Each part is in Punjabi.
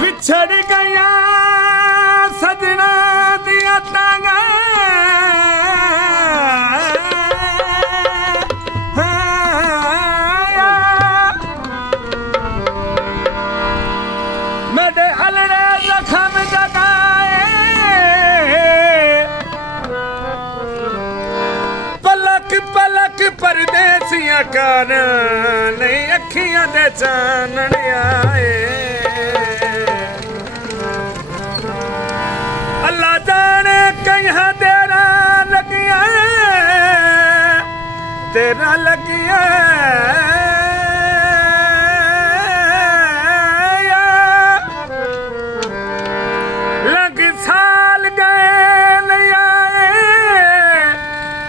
विछड़ गया सजना दिया तांगा मेरे अलड़े जख्म जगाए पलक पलक परदेसियां कार नहीं अखियां दे चानण आए अल्लाह जाने कहीं तेरा लगिया तेरा लगिया लग साल गए नहीं आए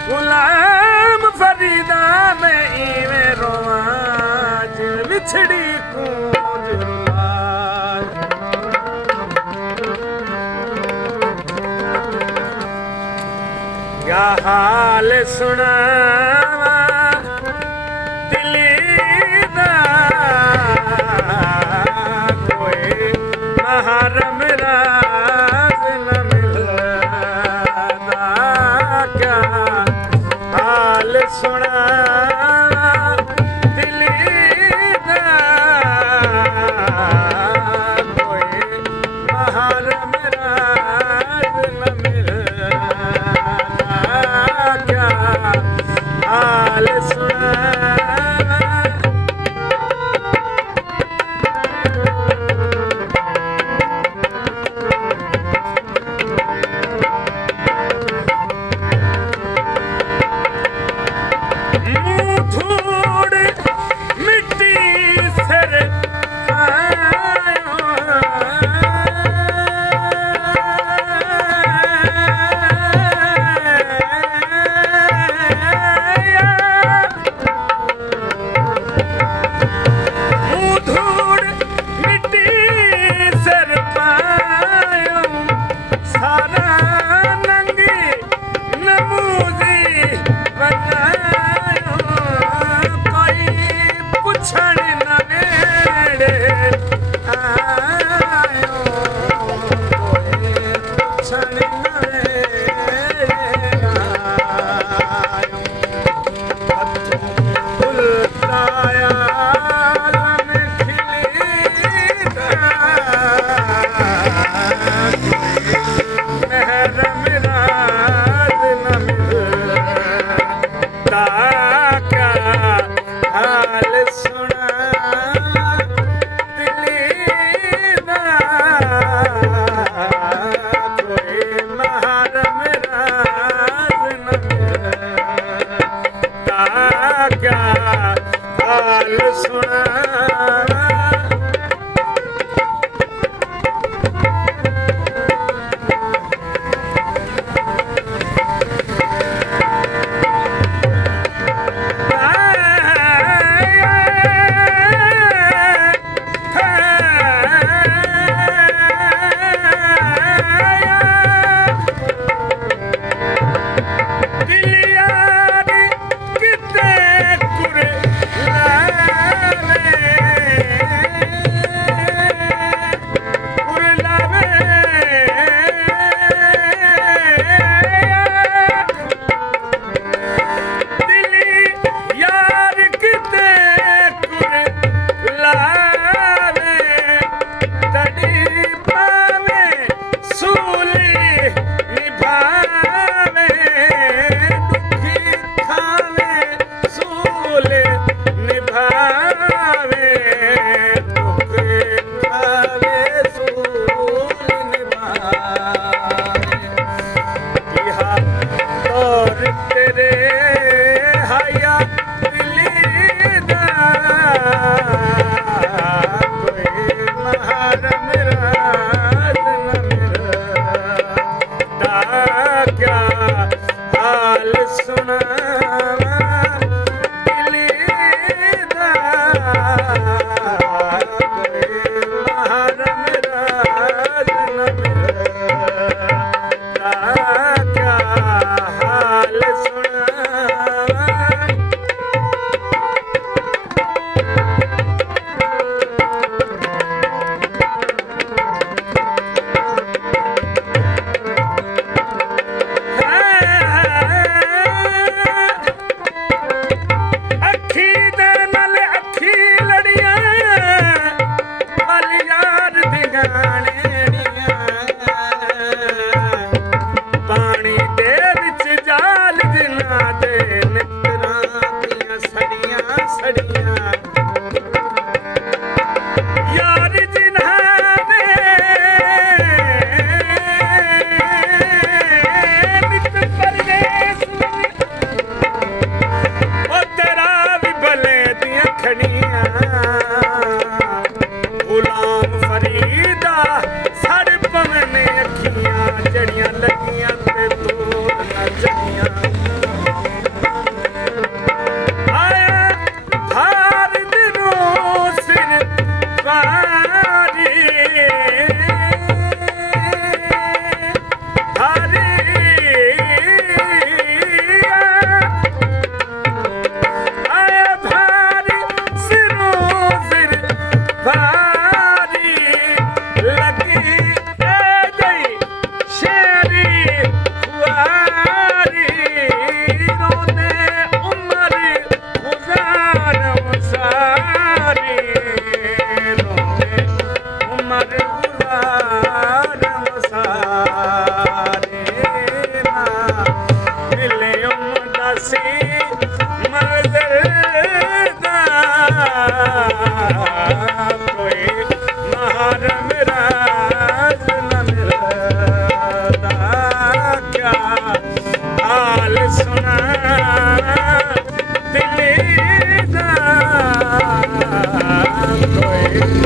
गुलाम फरीदा में इवें रोवा बिछड़ी कूंज क्या हाल सुनावा दिली दा कोई महरम राज न मिलदा क्या हाल सुनावा दिली दा कोई महरम राज न मिलदा क्या हाल सुना धूड़ मिट्टी सर ਗਾਣੀਆਂ ਪਾਣੀ ਦੇ ਵਿੱਚ ਜਾਲ ਦਿਨਾਂ ਦੇ ਮਿੱਤਰਾਂ ਦੀਆਂ ਸੜੀਆਂ ਸੜੀਆਂ ਯਾਰ ਜਿਨ੍ਹਾਂ ਨੇ ਮਿੱਤਰ ਪਰਦੇਸ ਉਹ ਤੇਰਾ ਵੀ ਭਲੇ ਦੀਆਂ ਖੜੀਆਂ ਗੁਲਾਮ ਫਰੀਦਾ ਸੜ ਪਵਨ ਅੱਖੀਆਂ ਜੜੀਆਂ ਲੱਗੀਆਂ ਤੇ ਤੋੜ ਨਾ ਜਗੀਆਂ ਆਇਆ ਧਾਰ ਦਿਨੋਂ ਸਿਰ ਵਾਰੀ ਆਇਆ ਭਾਰੀ ਸਿਰੋਂ ਸਿਰ ਭਾਰੀ ਲੱਗੀ ਏ ਗਈ ਸ਼ੇਰੀ ਖੁਆਰੀ ਰੋਨੇ ਉਮਰ ਗੁਜ਼ਾਰ ਵਸਾਰੀ ਰੋਨੇ ਉਮਰ ਗੁਜ਼ਾਰ ਵਸਾਰੀ ਨਾ ਮਿਲੇ ਉਮਦਾਸੀ ਮਜ਼ਰ ਦਾ ਕੋਈ ਮਹਾਰਮ ਰਾਜ ਨ ਮਿਲਦਾ ਕਿਆ ਹਾਲ ਸੁਣਾ ਦਿਲ ਦਾ ਕੋਈ